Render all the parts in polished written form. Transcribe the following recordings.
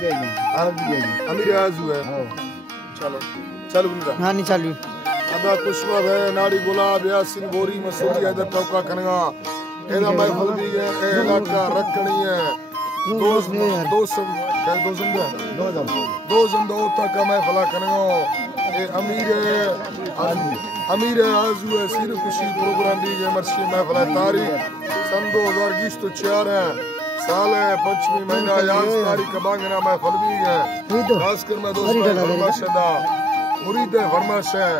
अमीर आजू है चलो चल बुंदा हां नहीं चालू अदा कुशवा है नाड़ी गुलाब यासिन बोरी मसूदी इधर टोका कनगा एदा महफिल भी है ए इलाका रखनी है दो जम तक महफिल कनगा ए अमीर आजू है सिर खुशी प्रोग्राम दी है मर्शी महफिल तारीख सन 2024 है साल है पंचमी महीना याद तारीख बांगना महफिल भी है खासकर मैं दोस्तों फरमाशदा मुरीद फरमाश है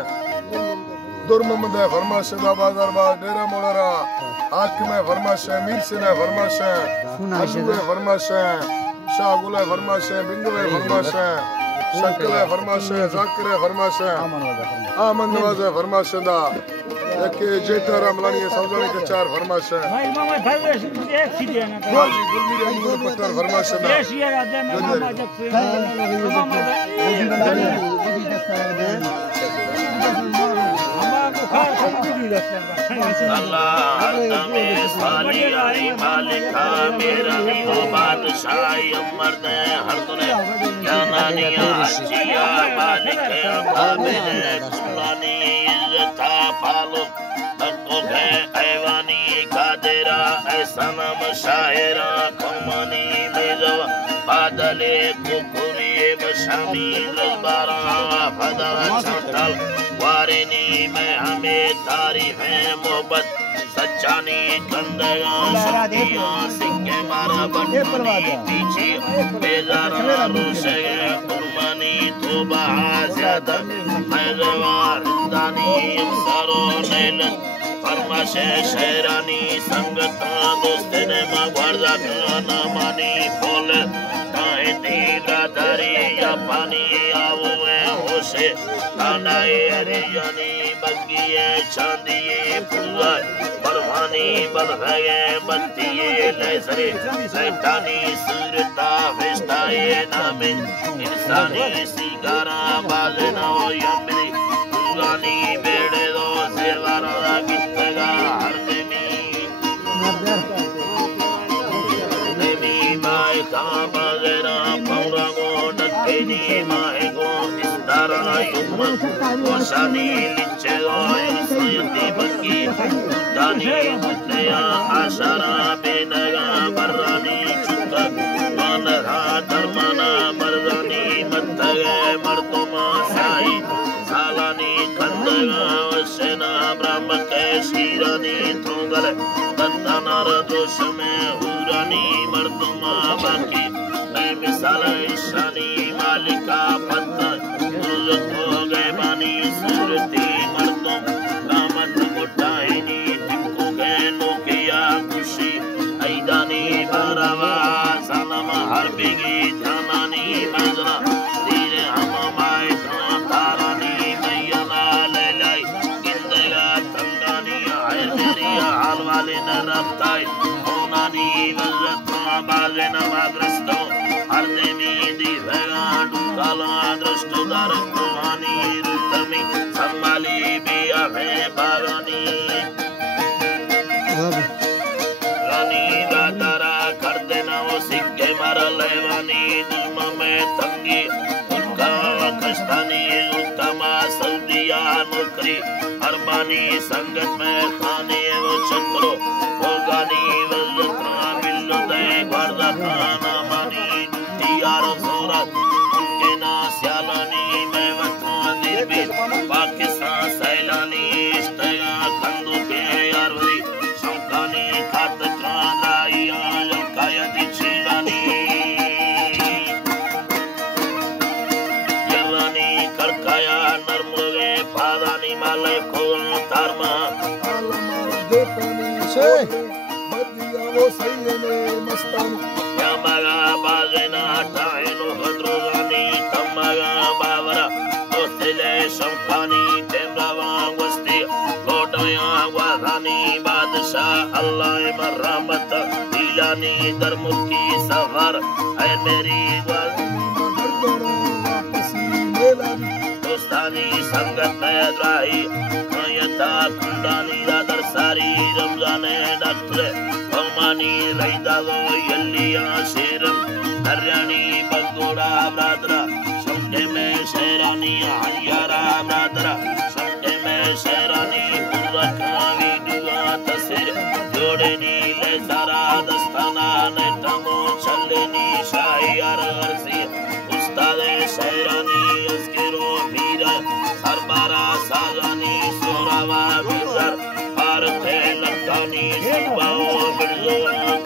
दुर मोहम्मद है फरमाश है बाजार बाग डेरा मोड़रा हाकिम है फरमाश है मीर सिंह है फरमाश है अबू है फरमाश है शाह गुल है फरमाश है बिंदु है फरमाश है शक्ल है फरमाश है जाकिर है फरमाश है आमन नवाज है फरमाश दा एक जेठा मलानी है समझाने के चार फरमाश है भाई मामा भाई एक सीधी है ना हाजी गुलमीर अहमद पत्थर फरमाश है ये शेयर आदे मामा जब से मामा अल्लाह में साली आई मालिका मेरा भी वो बादशाह मर्द हर तूने क्या नानिया जिया मालिक काबिल कुरानी इज्जत पालो तको है ऐवानी कादेरा ऐसा नाम शायरा कमानी मेजवा बादले कुकुरी बशामी लबारा फदा चंदल वारिनी में हमें तारीफ है मोहब्बत सच्चानी कंदगा सतिया सिक्के मारा बटनी पीछे बेजारा रुशे कुर्बानी तो ज्यादा मैजवार दानी सारो नैल फरमाशे शहरानी संगता दोस्त ने मगवारदा खाना मानी बोल काहे तीरा दरी या पानी आवे होशे कानाए हरियानी बगिए चांदिए फुला बरवानी बलगए बत्तिए लेसरे सैतानी सूरता फिस्ताए नामे इंसानी सिगारा बाजना हो यमरी पुरानी बेड़े दो सेवारा कितगा हर देमी माए का बगैरा पौरा को डकेनी माए को इस्तारा युमत वशानी लिचे सोयती बगी दानी मुतया आशारा बेनगा बर्रानी चुका मानरा दरमाना मर्दानी मत्तगे मर्दुमा साई सालानी कंदगा वशना ब्रह्म के शीरानी थोंगल कंदनार दोष में हुरानी मर्दुमा बाकी मिसाल ईशानी मालिका पत्थर हो गए बानी सूरती मर्दुम रामत मुटाइनी टिक्को गए नोकिया खुशी ऐदानी बारावा सलम हर बिगी थानानी मजरा तीरे हम माए तारानी मैया लाई गिंदगा तंगानी आए तेरी हाल वाले न रफ्ताई होनानी वजत बाजे न वाग्रस्तो हर देमी दिवेगा डुकाला दृष्टो दार कुमानी रुतमी संभाली बिया है बागानी रानी दातारा कर देना वो सिक्के मारा लेवानी दुल्मा में तंगी उनका कश्तानी उत्तमा सऊदिया नौकरी अरबानी संगत में खाने वो चक्रो होगानी वजत्रा बिल्लो दे गुर्दा खाना मानी यार सूरत उनके ना स्यालानी में वतन दिल पाकिस्तान सैलानी इश्तिया खंदू के यारवरी शौकानी खात कांदाइया कायदी चीलानी यवानी करकाया नरमुगे पादानी माले को तारमा देपानी से बदिया वो सही में मस्तानी Yamaga bazena taino hadrogani tamaga bavara dostile shamkani temrava wasti lodaya wadhani badshah Allah marhamat dilani darmukhi safar ay meri dostani sangat mein rahi kayata kundani dar sari ramzan dakle Mani Raidalo Yelia Serum Haryani बगोड़ा ब्रादरा संगे में शेरानी हरियारा ब्रादरा संगे में शेरानी पुरखावी दुआ तस्वीर जोड़े नीले सारा दस्ताना ने तमो चलनी शायर हरसी उस्तादे शेरानी अस्किरो मीरा सरबारा साजानी सोरावा बिजर भारते लखानी सुबाओ बिल्लो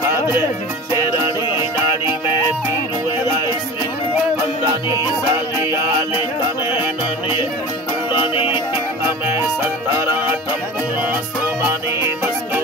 खादे शेरानी नाड़ी में पीरू एदाइसी अंदानी साजिया लेकाने ननी अंदानी टिक्का में सतारा टप्पो सोमानी मस्क